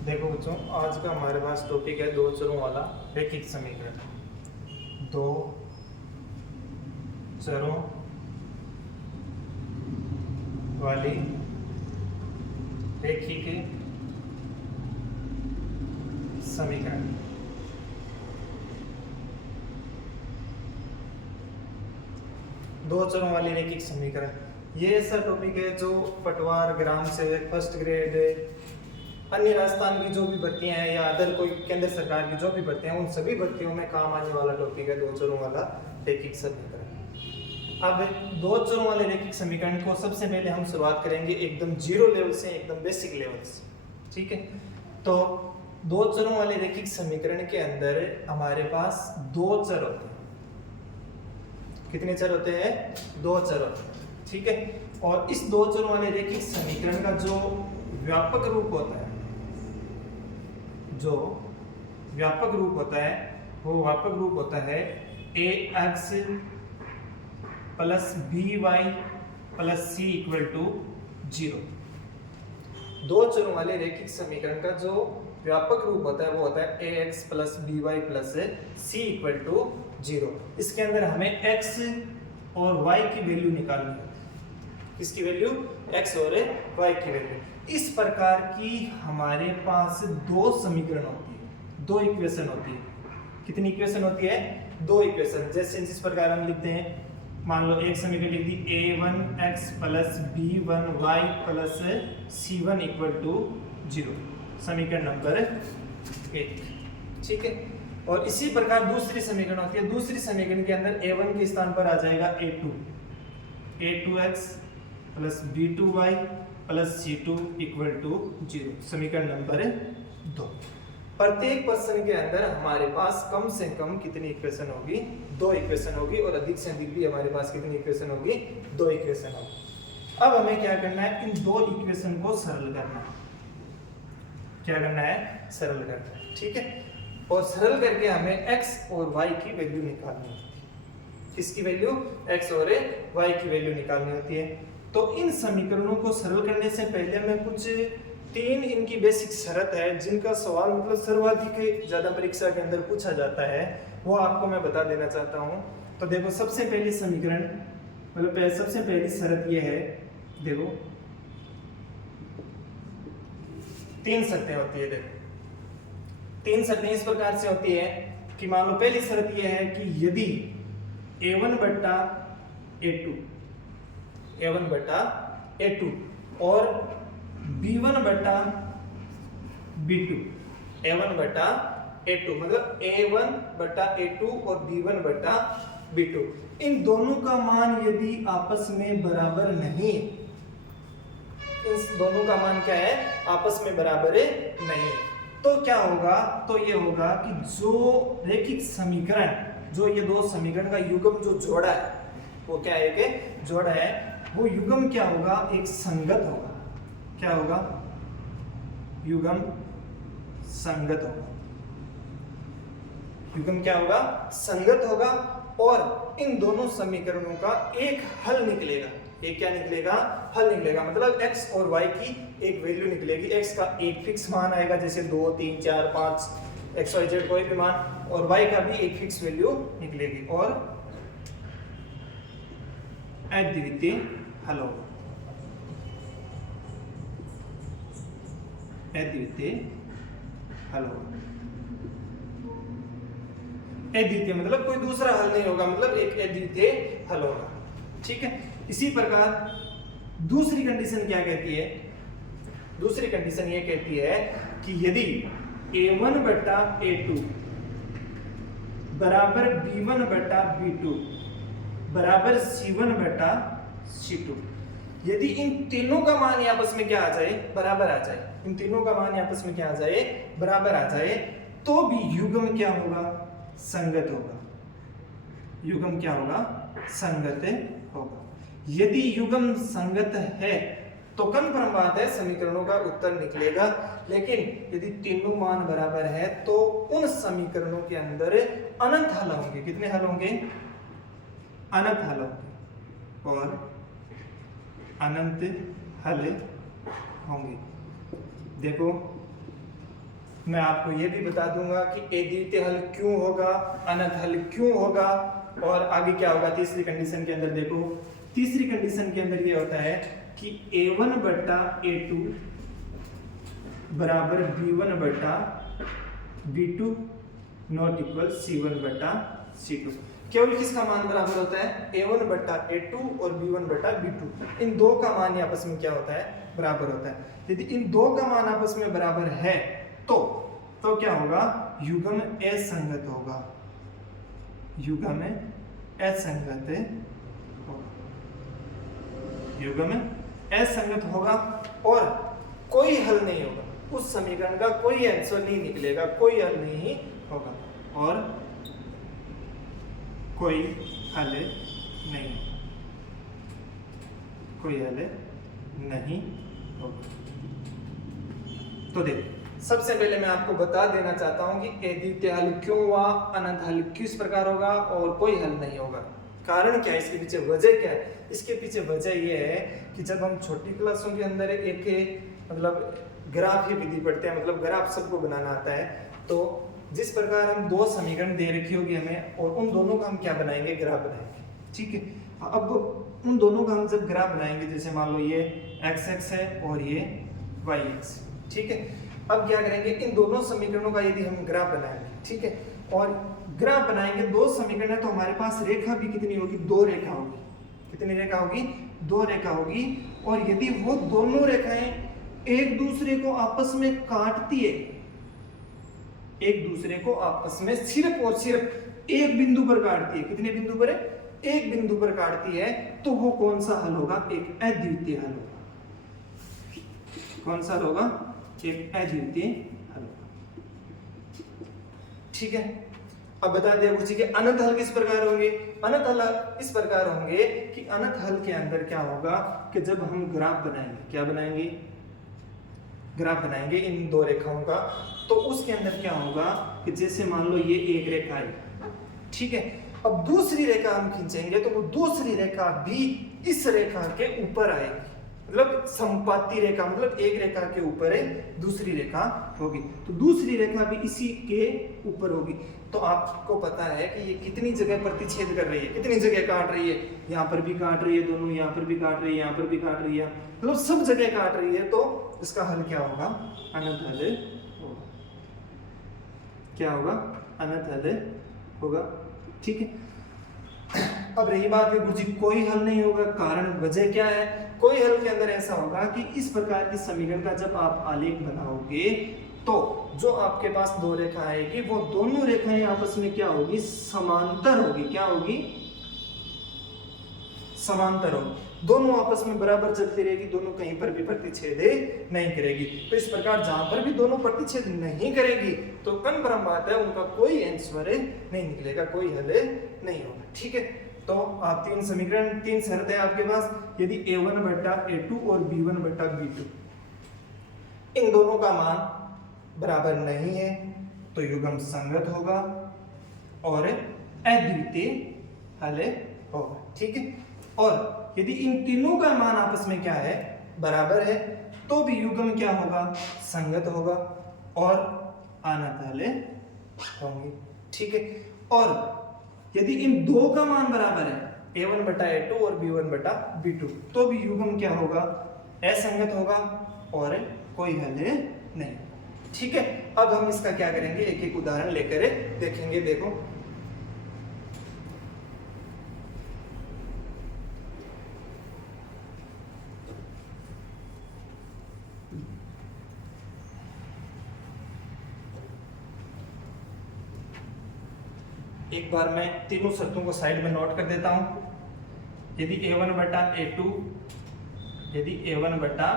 देखो बच्चों, आज का हमारे पास टॉपिक है दो चरों वाला रैखिक समीकरण। दो चरों वाली रैखिक समीकरण। दो चरों वाली रैखिक समीकरण, ये ऐसा टॉपिक है जो पटवार, ग्राम सेवक, फर्स्ट ग्रेड, अन्य राजस्थान की जो भी भर्तियां हैं या अदर कोई केंद्र सरकार की जो भी भर्तियां हैं, उन सभी भर्तियों में काम आने वाला टॉपिक है दो चरों वाला रैखिक समीकरण। अब दो चरों वाले रैखिक समीकरण को सबसे पहले हम शुरुआत करेंगे एकदम जीरो लेवल से, एकदम बेसिक लेवल से। ठीक है, तो दो चरों वाले रैखिक समीकरण के अंदर हमारे पास दो चर होते हैं। कितने चर होते हैं? दो चर होते हैं। ठीक है, और इस दो चरों वाले रैखिक समीकरण का जो व्यापक रूप होता है, जो व्यापक रूप होता है, वो व्यापक रूप होता है ax plus by plus c equal to 0। दो चरों वाले रैखिक समीकरण का जो व्यापक रूप होता है वो होता है ax plus by plus c equal to 0। इसके अंदर हमें x और y की वैल्यू निकालनी है। इसकी वैल्यू x और y की वैल्यू। इस प्रकार की हमारे पास दो समीकरण होती है, दो इक्वेशन होती है। कितनी इक्वेशन होती है? दो इक्वेशन। जैसे जिस प्रकार हम लिखते हैं, मान लो एक समीकरण लिख दी a1x plus b1y plus c1 equal to 0, समीकरण नंबर 1। ठीक है, और इसी प्रकार दूसरी समीकरण होती है। दूसरी समीकरण के अंदर a1 के स्थान पर आ जाएगा a2x plus b2y plus c2 equal to 0, समीकरण नंबर 2। प्रत्येक प्रश्न के अंदर हमारे पास कम से कम कितनी इक्वेशन होगी? दो इक्वेशन होगी, और अधिक से अधिक भी हमारे पास कितनी इक्वेशन होगी? दो इक्वेशन होगी। अब हमें क्या करना है? इन दो इक्वेशन को सरल करना है। क्या करना है? सरल करना है। ठीक है, और सरल करके हमें x और y की वैल्यू निकालनी है। किसकी वैल्यू? x और y की वैल्यू निकालनी होती है। तो इन समीकरणों को सरल करने से पहले हमें कुछ तीन इनकी बेसिक शर्त है, जिनका सवाल मतलब सर्वाधिक ज्यादा परीक्षा के अंदर पूछा जाता है, वो आपको मैं बता देना चाहता हूँ। तो देखो, सबसे पहली समीकरण मतलब सबसे पहली शर्त ये है, देखो तीन शर्तें होती है। देखो तीन शर्तें इस प्रकार से होती है कि मान लो पहली शर्त ये है कि यदि a1 बट्टा a2 और b1 बटा b2, a1 बटा a2 मतलब a1 बटा a2 और b1 बटा b2, इन दोनों का मान यदि आपस में बराबर नहीं, इन दोनों का मान क्या है? आपस में बराबर नहीं, तो क्या होगा? तो ये होगा कि जो रैखिक समीकरण, जो ये दो समीकरण का युग्म जो जोड़ा है, वो क्या है? कि जोड़ा है, वो युग्म क्या होगा? एक संगत होगा। क्या होगा? युग्म संगत होगा। युग्म क्या होगा? संगत होगा, और इन दोनों समीकरणों का एक हल निकलेगा। एक क्या निकलेगा? हल निकलेगा, मतलब x और y की एक वैल्यू निकलेगी। x का एक फिक्स मान आएगा, जैसे 2, 3, 4, 5 x, y, z कोई भी मान, और y का भी एक फिक्स वैल्यू निकलेगी, और अद्वितीय हल होगा। अद्वितीय हल होगा। अद्वितीय मतलब कोई दूसरा हल नहीं होगा, मतलब एक अद्वितीय हल होगा। ठीक है, इसी प्रकार दूसरी कंडीशन क्या कहती है? दूसरी कंडीशन ये कहती है कि यदि a1 बटा a2 बराबर b1 बटा b2 बराबर c1 बटा c2, यदि इन तीनों का मान आपस में क्या आ जाए? बराबर आ जाए। इन तीनों का मान आपस में क्या आ जाए? बराबर आ जाए, तो भी युग्म क्या होगा? संगत होगा। युग्म क्या होगा? संगत होगा। यदि युग्म संगत है तो कन्फर्म बात है, समीकरणों का उत्तर निकलेगा। लेकिन यदि तीनों मान बराबर है तो उन समीकरणों के अंदर अनंत हल होंगे। कितने हल होंगे? अनंत हल होंगे, और अनंत हल होंगे। देखो मैं आपको ये भी बता दूंगा कि अद्वितीय हल क्यों होगा, अनंत हल क्यों होगा, और आगे क्या होगा तीसरी कंडीशन के अंदर। देखो तीसरी कंडीशन के अंदर ये होता है कि a1 बटा a2 बराबर b1 बटा b2 नॉट इक्वल c1 बटा c2। केवल किसका मान बराबर होता है, a1 बटा a2 और b1 बटा b2। इन दो का मान आपस में क्या होता है, बराबर होता है। यदि इन दो का मान आपस में बराबर है तो क्या होगा, युग्म असंगत होगा, युग्म असंगत होगा, युग्म असंगत होगा और कोई हल नहीं होगा, उस समीकरण का कोई आंसर नहीं निकलेगा, कोई हल नहीं होगा और कोई हल नहीं, कोई हल नहीं होगा। तो देखो सबसे पहले मैं आपको बता देना चाहता हूं कि अद्वितीय हल क्यों हुआ, अनंत हल किस प्रकार होगा और कोई हल नहीं होगा। कारण क्या है, इसके पीछे वजह क्या है? इसके पीछे वजह यह है कि जब हम छोटी क्लासों के अंदर एक मतलब ग्राफ ही विधि पढ़ते हैं, मतलब ग्राफ सबको बनाना आता है, तो जिस प्रकार हम दो समीकरण दे रखी होगी हमें और उन दोनों का हम क्या बनाएंगे, ग्राफ बनाएंगे। ठीक है, अब उन दोनों का हम जब ग्राफ बनाएंगे, जैसे मान लो ये x है और ये yx, ठीक है। अब क्या करेंगे, इन दोनों समीकरणों का यदि हम ग्राफ बनाएंगे, ठीक है, और ग्राफ बनाएंगे, दो समीकरण है तो हमारे पास रेखा भी कितनी होगी, दो रेखा होगी। कितनी रेखा होगी, दो रेखा होगी। और यदि वो दोनों रेखाएं एक दूसरे को आपस में काटती है, एक दूसरे को आपस में सिर्फ और सिर्फ एक बिंदु पर काटती है, कितने बिंदु पर है, एक बिंदु पर काटती है, तो वो कौन सा हल होगा, एक अद्वितीय हल होगा। कौन सा होगा, एक अद्वितीय हल होगा। ठीक है, अब बता दिया गुरुजी के अनंत हल किस प्रकार होंगे। अनंत हल इस प्रकार होंगे कि अनंत हल के अंदर क्या होगा कि जब हम ग्राफ बनाएंगे, क्या बनाएंगे, ग्राफ बनाएंगे इन दो रेखाओं का, तो उसके अंदर क्या होगा कि जैसे मान लो ये एक रेखा है, ठीक है, अब दूसरी रेखा हम खींचेंगे तो वो दूसरी रेखा भी इस रेखा के ऊपर आएगी, मतलब संपाती रेखा, मतलब एक रेखा के ऊपर है दूसरी रेखा होगी, तो दूसरी रेखा भी इसी के ऊपर होगी। तो आपको पता है कि ये कितनी जगह प्रतिच्छेद कर रही है, कितनी जगह काट रही है, यहाँ पर भी काट रही है दोनों, यहाँ पर भी काट रही है, यहाँ पर भी काट रही है, मतलब सब जगह काट रही है। तो इसका हल क्या होगा, अनंत हल होगा। क्या होगा, अनंत हल होगा। ठीक है, अब रही बात है गुरुजी कोई हल नहीं होगा, कारण वजह क्या है, कोई हल के अंदर ऐसा होगा कि इस प्रकार की समीकरण का जब आप आलेख बनाओगे तो जो आपके पास दो रेखा आएगी वो दोनों रेखाएं आपस में क्या होगी, समांतर होगी। क्या होगी, समांतर होगी, दोनों आपस में बराबर चलती रहेगी, दोनों कहीं पर भी प्रतिच्छेद नहीं करेगी। तो इस प्रकार जहां पर भी दोनों प्रतिच्छेद नहीं करेगी तो कन्फर्म बात है उनका कोई आंसर नहीं निकलेगा, कोई हल नहीं होगा। ठीक है, तो आप तीन समीकरण, तीन शर्त है आपके पास, यदि a1 बटा a2 और b1 बटा b2 इन दोनों का मान बराबर नहीं है तो युग्म संगत होगा और अद्वितीय हल होगा। ठीक है, और यदि इन तीनों का मान आपस में क्या है, बराबर है, तो भी युग्म क्या होगा, संगत होगा और अनंत हल होंगे। ठीक है, और यदि इन दो का मान बराबर है a1 बटा a2 और b1 बटा b2 तो भी युग्म क्या होगा, असंगत होगा और कोई हल नहीं। ठीक है, अब हम इसका क्या करेंगे, एक एक उदाहरण लेकर देखेंगे। देखो एक बार मैं तीनों शर्तों को साइड में नोट कर देता हूं। यदि a1 बटा a2, यदि a1 बटा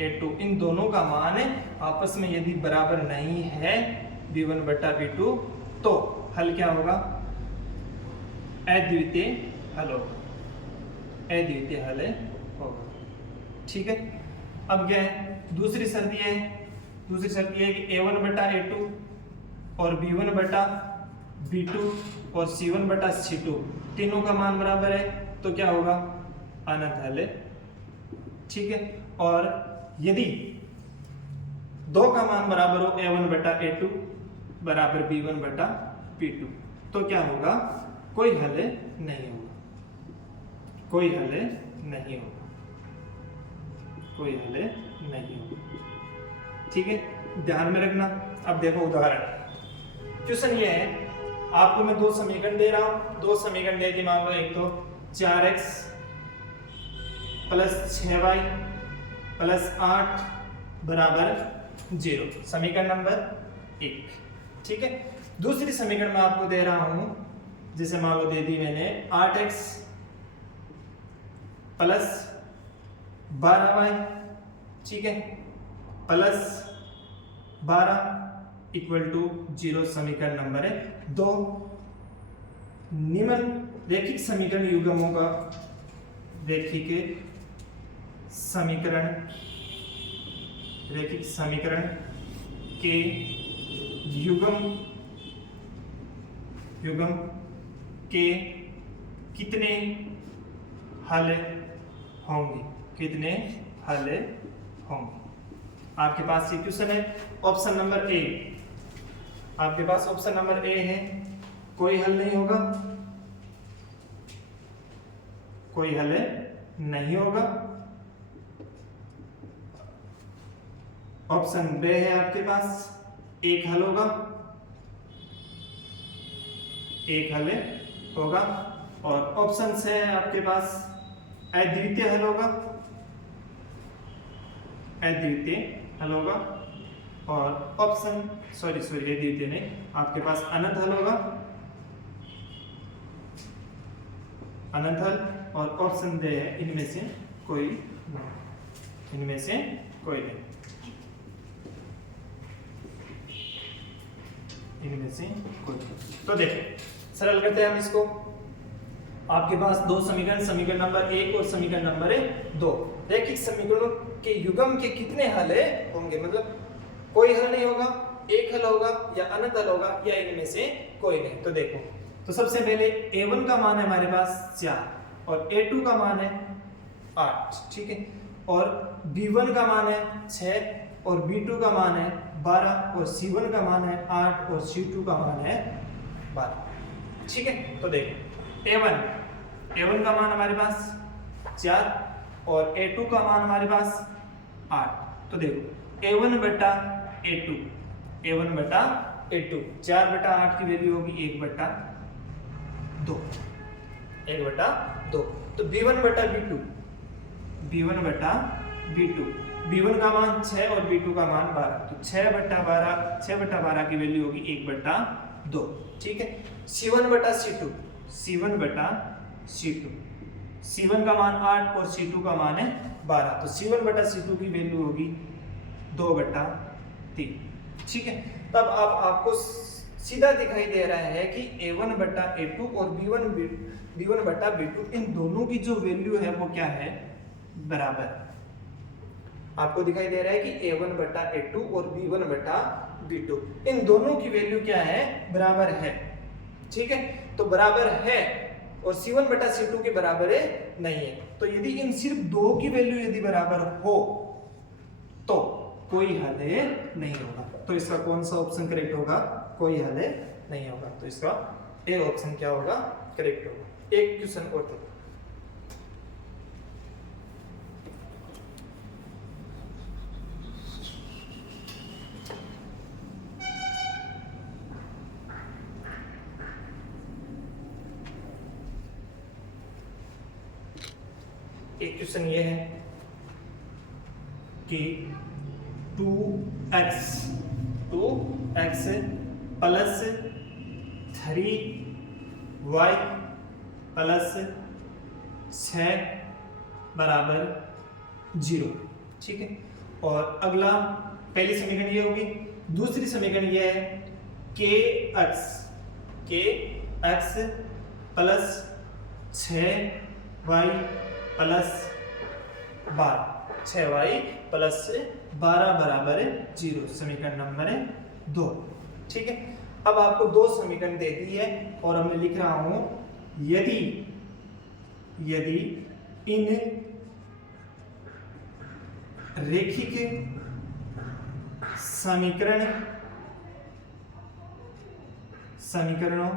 a2 इन दोनों का मान आपस में यदि बराबर नहीं है b1 बटा b2 तो हल क्या होगा, अद्वितीय हल होगा, अद्वितीय हल होगा। ठीक है, अब क्या है, दूसरी शर्त यह है, दूसरी शर्त यह है कि a1 बटा a2 और b1 बटा b2 और c1 बटा c2 तीनों का मान बराबर है तो क्या होगा, अनंत हल। ठीक है, और यदि 2 का मान बराबर हो a1 बटा a2 बराबर b1 बटा b2, तो क्या होगा, कोई हल नहीं होगा, कोई हल नहीं होगा, कोई हल नहीं होगा। ठीक है, ध्यान में रखना। अब देखो उदाहरण, क्वेश्चन ये है, आपको मैं 2 समीकरण दे रहा हूं, 2 समीकरण दे दी, मान लो एक तो 4x प्लस 6y प्लस 8 बराबर 0, समीकरण नंबर 1। ठीक है, दूसरी समीकरण मैं आपको दे रहा हूं, जैसे मान लो दे दी मैंने 8x प्लस 12y, ठीक है, प्लस 12 इक्वल टू 0, समीकरण नंबर 2। निम्न रैखिक समीकरण युग्मों का रैखिक समीकरण के युग्म के कितने हल होंगे, कितने हल होंगे। आपके पास ये क्वेश्चन है, ऑप्शन नंबर ए, आपके पास ऑप्शन नंबर ए है, कोई हल नहीं होगा, कोई हल नहीं होगा। ऑप्शन बी है आपके पास, एक हल होगा, एक हल होगा। और ऑप्शन से है आपके पास अद्वितीय हल होगा, अद्वितीय हल होगा। और ऑप्शन सॉरी अद्वितीय नहीं, आपके पास अनंत हल होगा, अनंत हल। और ऑप्शन दे है इनमें से कोई नहीं, इनमें से कोई नहीं, इनमें से कोई नहीं। तो देखिए सरल करते हैं हम इसको। आपके पास 2 समीकरण, समीकरण नंबर 1 और समीकरण नंबर 2, रैखिक समीकरणों के युग्म के कितने हल होंगे, मतलब कोई हल नहीं होगा, एक हल होगा, या अनंत हल होगा, या इनमें से कोई नहीं। तो देखो, तो सबसे पहले a1 का मान है हमारे पास 4 और a2 का मान है 8, ठीक है, और b1 का मान है 6 और b2 का मान है 12 और c1 का मान है 8 और c2 का मान है 12। ठीक है, तो देखो a1 का मान हमारे पास 4 और a2 का मान हमारे पास 8। तो देखो a1 बटा a2, a1 बटा a2, 4 बटा 8 की वैल्यू होगी 1 बटा 2, 1 बटा 2। तो b1 बटा b2, b1 बटा b2, b1 का मान 6 और b2 का मान 12, तो 6 बटा 12 की वैल्यू होगी 1 बटा 2। ठीक है, c1 बटा c2, c1 बटा c2, c1 का मान 8 और c2 का मान है 12, तो c1 बटा c2 की वैल्यू होगी 2 बटा 3। ठीक है, तब अब आपको सीधा दिखाई दे रहा है कि a1 बटा a2 और b1 बटा b2, इन दोनों की जो वैल्यू है वो क्या है, बराबर। आपको दिखाई दे रहा है कि a1 बटा a2 और b1 बटा b2, इन दोनों की वैल्यू क्या है, बराबर है। ठीक है, तो बराबर है और c1 बटा c2 के बराबर है नहीं है। तो यदि इन सिर्फ 2 की वैल्यू यदि बराबर हो तो कोई हल नहीं होगा। तो इसका कौन सा ऑप्शन करेक्ट होगा, कोई हल नहीं होगा। तो इसका ए ऑप्शन क्या होगा, करेक्ट होगा। एक क्वेश्चन और देखो, एक क्वेश्चन ये है कि 2x प्लस 3y प्लस 6 बराबर 0। ठीक है, और अगला पहली समीकरण ये होगी, दूसरी समीकरण ये है kx plus 6y plus 12, 6y plus 12 बराबर 0, समीकरण नंबर 2। ठीक है, अब आपको 2 समीकरण दे दी है और अब मैं लिख रहा हूं, यदि इन रैखिक समीकरणों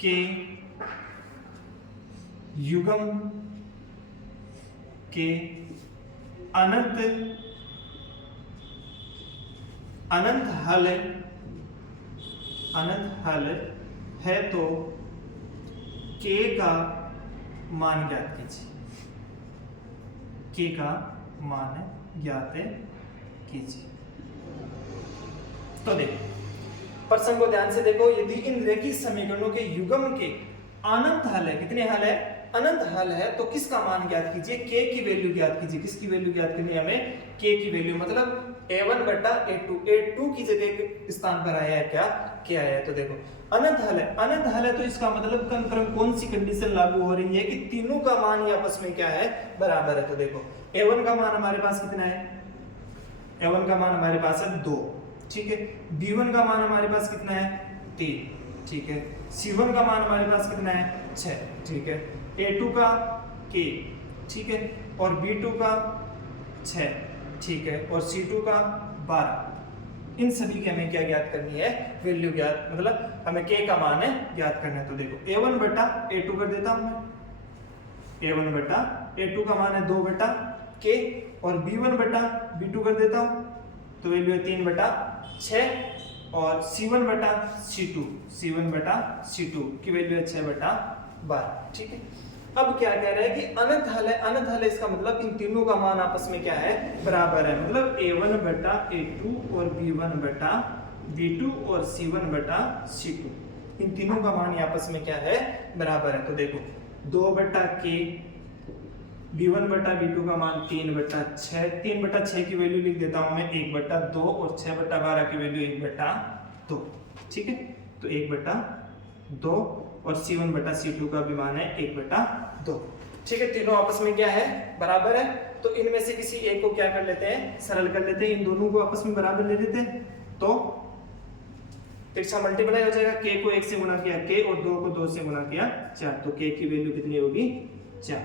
के युग्म के अनंत हल है तो k का मान ज्ञात कीजिए। k का मान ज्ञात कीजिए। तो देखो प्रश्न को ध्यान से देखो, यदि इन रेखीय समीकरणों के युग्म के अनंत हल है, कितने हल है? अनंत हल है, तो किसका मान ज्ञात कीजिए? k की वैल्यू ज्ञात कीजिए। किसकी वैल्यू ज्ञात करनी है हमें? k की वैल्यू, मतलब a1 बटा a2 की जगह के स्थान पर आया है क्या? k आया है। तो देखो अनंत हल है, अनंत हल है तो इसका मतलब कौन सी कंडीशन लागू हो रही है कि तीनों का मान ही आपस में क्या है? बराबर है। तो देखो a1 का मान हमारे पास कितना है? a1 का मान हमारे पास है 2, ठीक है। b1 का मान हमारे पास कितना है? 3, ठीक है। c1 का मान हमारे पास कितना है? 6, ठीक है। a2 का k, ठीक है, और b2 का 6, ठीक है, और c2 का 12। इन सभी की हमें क्या ज्ञात करनी है? वैल्यू ज्ञात, मतलब हमें k का मान है ज्ञात करना है। तो देखो a1 बटा a2 कर देता हूं मैं। a1 बटा a2 का मान है 2 बटा k, और b1 बटा b2 कर देता हूं, तो वैल्यू है 3 बटा 6, और c1 बटा c2 की वैल्यू है 6 बटा 12, ठीक है। अब क्या कह रहा है कि अनंत हल है, अनंत हल है, इसका मतलब इन तीनों का मान आपस में क्या है? बराबर है। मतलब a1 बटा a2 और b1 बटा b2 और c1 बटा c2, इन तीनों का मान आपस में क्या है? बराबर है। तो देखो 2 बटा k, b1 बटा b2 का मान 3 बटा 6, 3 बटा 6 की वैल्यू लिख देता हूं मैं 1 बटा 2, और 6 बटा 12 की वैल्यू 1 बटा 2, ठीक है। तो 1 बटा 2, और c1 बटा c2 का भी मान है 1 बटा 2, ठीक है। तीनों आपस में क्या है? बराबर है। तो इनमें से किसी एक को क्या कर लेते हैं? सरल कर लेते हैं, इन दोनों को आपस में बराबर ले लेते हैं, तो तिरछा मल्टीप्लाई हो जाएगा। k को 1 से गुणा किया k, और 2 को 2 से गुणा किया 4, तो k की वैल्यू कितनी होगी? 4।